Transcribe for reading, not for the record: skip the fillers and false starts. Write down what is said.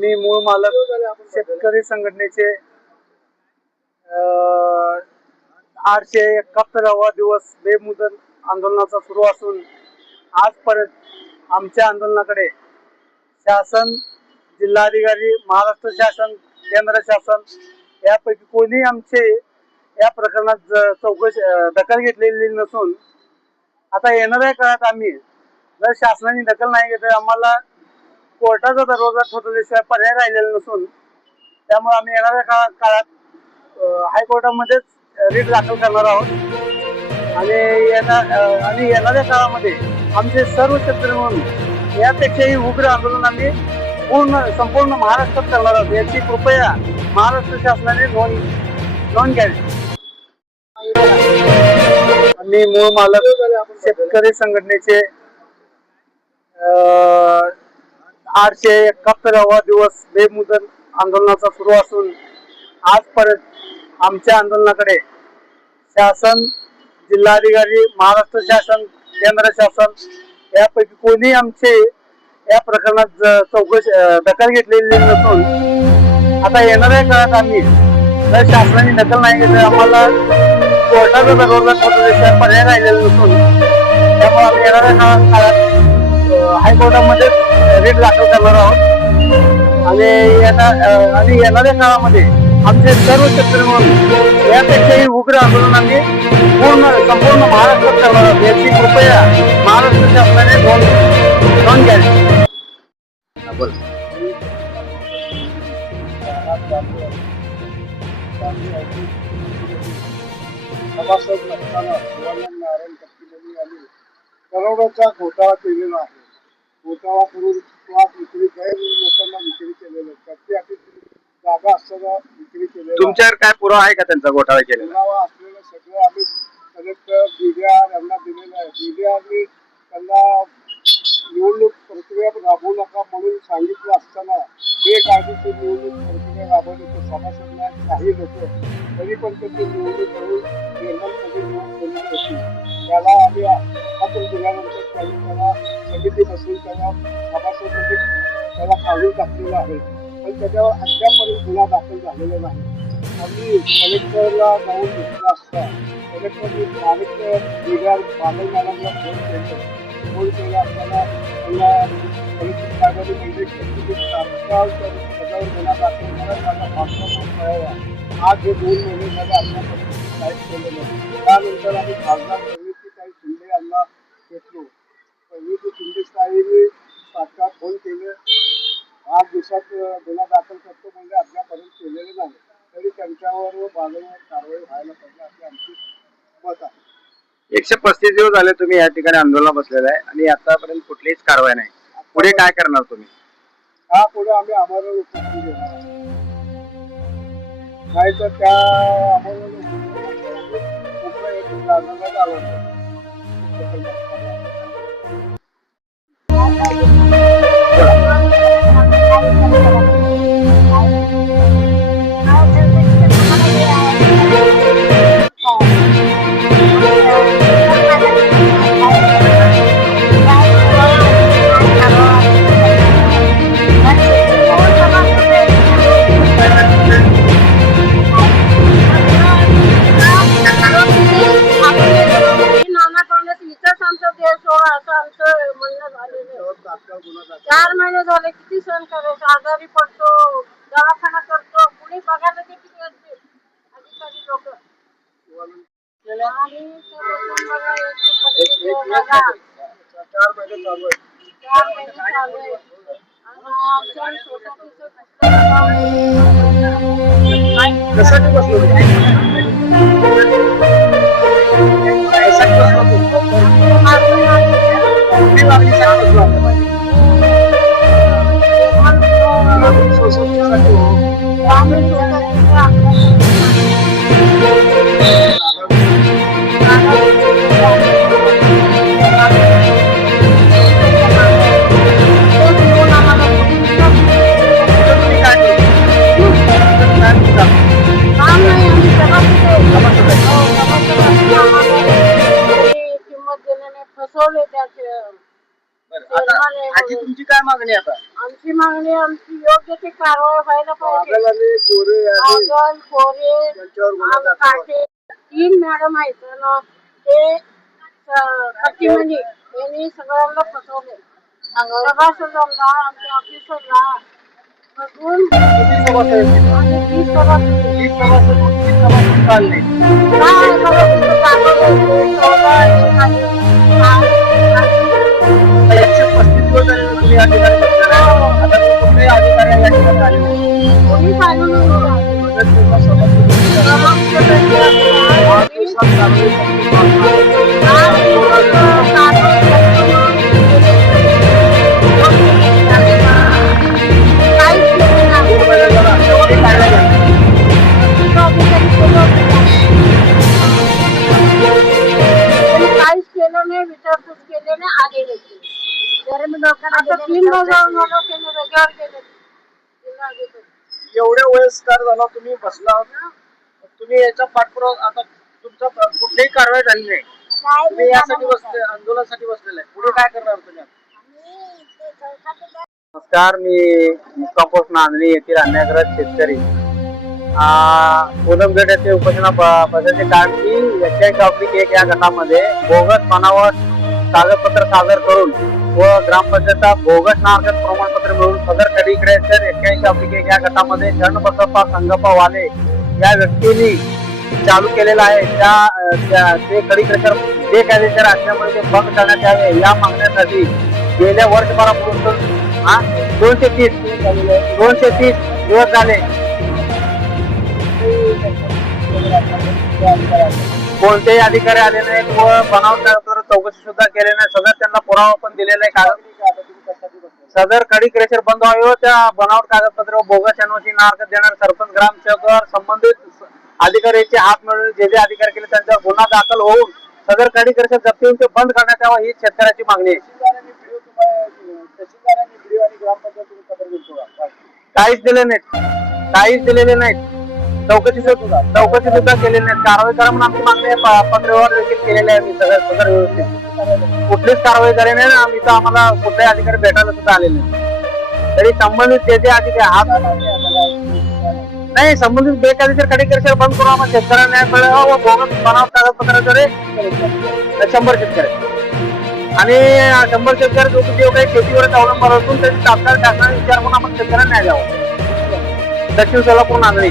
मी मूळ मालक शेतकरी संघटनेचे 871वा दिवस बेमुदत आंदोलनाचा सुरू असून आजपर्यंत आमच्या आंदोलनाकडे शासन, जिल्हाधिकारी, महाराष्ट्र शासन, केंद्र शासन यापैकी कोणी आमचे या प्रकरणात चौकशी दखल घेतलेली नसून आता येणाऱ्या काळात आम्ही जर शासनाने दखल नाही घेतली आम्हाला कोर्टाचा दरवाजा ठोठवल्याशिवाय पर्याय राहिलेला नसून त्यामुळे आम्ही येणाऱ्या काळात हायकोर्टामध्येच रीट दाखल करणार आहोत आणि येणाऱ्या काळामध्ये आमचे सर्व शेतकरी म्हणून यापेक्षाही उग्र आंदोलन आम्ही संपूर्ण महाराष्ट्रात करणार आहोत याची कृपया महाराष्ट्र शासनाने नोंद घ्यावी। मी मूळ मालक शेतकरी संघटनेचे 871वा दिवस बेमुदत आंदोलनाचा सुरू असून आजपर्यंत आमच्या आंदोलनाकडे शासन, जिल्हाधिकारी, महाराष्ट्र शासन, केंद्र शासन यापैकी कोणी आमचे या प्रकरणात चौकशी दखल घेतलेली नसून आता येणाऱ्या काळात आम्ही जर शासनाने दखल नाही घेतली आम्हाला कोर्टाचा दरवाजा ठोठवल्याशिवाय पर्याय राहिलेला नसून त्यामुळे आम्ही येणाऱ्या काळात हायकोर्टामध्ये रीट दाखल करणार आहोत आणि येणाऱ्या काळामध्ये आमचे सर्व शेतकरी म्हणून यापेक्षाही उग्र आंदोलन आम्ही संपूर्ण महाराष्ट्रात करणार आहोत याची कृपया महाराष्ट्र शासनाने नोंद घ्यावी। करोडोचा घोटाळा केलेला आहे। घोटाळा करून विक्री गैर लोकांना विक्री केलेलं त्याची जागा असताना विक्री केलेली। तुमच्यावर काय पुरावा आहे का त्यांचा घोटाळा केलेला? पुरावा असलेलं सगळं आम्ही कलेक्टर BDR यांना दिलेलं आहे। BDRनी त्यांना निवडणूक प्रक्रिया राबवू नका म्हणून सांगितलं असताना बेकायदेशीर निवडणूक प्रक्रिया राबवली तर सभासद नाही काही लोक तरी पण त्याची निवडणूक करून चेअरमनपदी निवड केली होती। त्याला आम्ही पत्र दिल्यानंतर त्यांनी त्याला समिती बसून त्याला सभासदमध्ये त्याला काढून टाकलेलं आहे पण त्याच्यावर अद्यापर्यंत गुन्हा दाखल झालेला नाही। आम्ही कलेक्टरला जाऊन घेतला असता कलेक्टरने डायरेक्ट BDR बादल मॅडमला फोन केला असताना त्यांना कलेक्टर साहेबांनी म्हणजे तात्काळ त्याच्यावर गुन्हा दाखल करा त्यांना भाषणावर कळावा। आज हे 2 महिने झाले अद्यापर्यंत काहीच केलं नाही। त्यानंतर आम्ही खासदार प्रणितीताई शिंदे यांना भेटलो। प्रणिती शिंदे साहेबांनी तात्काळ फोन केले 8 दिवसात गुन्हा दाखल करतो म्हणजे अद्यापर्यंत केलेले नाही तरी त्यांच्यावर व बाजूवर कारवाई व्हायला पाहिजे असे आमची मत आहे। 135 दिवस झाले तुम्ही या ठिकाणी आंदोलनात बसलेला आहे आणि आतापर्यंत कुठलीच कारवाई नाही। पुढे काय करणार तुम्ही? पुढे आम्ही आम्हाला उपस्थित देणार नाही तर त्या आम्हाला चार महिने झाले किती सण करायचं आजारी पडतो दवाखाना करतो कुणी बघायला किती येते अधिकारी लोक आणि बघा 4 महिने चालू आहे। 4 महिने चालू आहे आणि आमच्या कशासाठी बसलो किंमत देण्याने फसवले त्याचे आजी तुमची काय मागणी आता? आमची मागणी आमची योग्य ती कारवाई व्हायला पाहिजे. कागल आणि कोरे आणि कागल, कोरे, त्यांच्यावर गुन्हा दाखल काटे 3 मॅडम आहेत ना, ते कट्टीमणी यांनी सगळ्यांना फसवले. सभासदांना, आमच्या ऑफिसरला फसवून किती सभासद आहेत तिथे? आणि 30 सभासद 30 सभासद चालले. काय बघा, तिथं कागद होते, चौदा आहे, आता 135 दिवस झाले तुम्ही या ठिकाणी बसलेला आहे. आता कुठले अधिकारी या ठिकाणी आले नाही. कोणी चालू नाही बघत किंवा सभासद काय काहीच केलं नाही, विचारपूस केले नाही, आले नाही. आता 3 बजावून मला केलं, रजेवर केलं. एवढ्या वयस्कर झाला तुम्ही बसला होता, तुम्ही याच्या पाठपुरावा आता तुमचा कुठलीही कारवाई झाली नाही. तुम्ही यासाठी बसले, आंदोलनासाठी बसलेले आहे. पुढे काय करणार तुम्ही? नमस्कार, मी मुक्काम पोस्ट नांदणी येथील अन्यायग्रस्त शेतकरी. उधमगड येथे उपोषणा बसायचे कारण की 81 या गटामध्ये बोगस बनावट कागदपत्र सादर करून व ग्रामपंचायतचा बोगस नागरिक प्रमाणपत्र मिळवून सदर कडीकडे 81 या गटामध्ये शरण बसप्पा संगप्पा वाले या व्यक्तींनी चालू केलेला आहे. ते कडिक्रेशर बेकायदेशीर असल्यामुळे ते बंद करण्यात यावे या मागण्यासाठी गेल्या वर्षभरापासून 230 दिवस झाले कोणतेही अधिकारी आले नाहीत व बनावट कागदपत्र चौकशी सुद्धा केले नाही. सदर त्यांना पुरावा पण दिलेला आहे. सदर कडिक्रेशर बंद व्हावे व त्या बनावट कागदपत्र व बोगस एनओसी नार्क देणार सरपंच ग्रामसेवकावर संबंधित अधिकाऱ्याचे हात मिळवून जे अधिकारी केले त्यांच्यावर गुन्हा दाखल होऊन सदर कडिक्रेशर जप्ती होऊन ते बंद करण्यात यावं ही शेतकऱ्याची मागणी आहे. काहीच दिले नाहीत, चौकशी सुद्धा केलेली नाहीत. कारवाई करा म्हणून आमची मागणी आहे. पत्रव्यवहार देखील केलेले आहे. मी सदर व्यवस्थित कुठलीच कारवाई झाली नाही ना. आम्ही तर आम्हाला कुठल्याही अधिकारी भेटायला सुद्धा आलेले नाही. तरी संबंधित जे अधिकारी हात नाही, संबंधित बेकायदेशीर कडिक्रेशर बंद करून आम्हाला शेतकऱ्यांना न्याय मिळावा व बोगस बनावट कागदपत्राद्वारे 100 शेतकरी आणि 100 शेतकरी जो काही शेतीवरच अवलंबून असून त्यांनी तात्काळ शासनाने विचार करून आपण शेतकऱ्यांना न्याय द्यावा. दक्षिण सोलापूर नांदणी.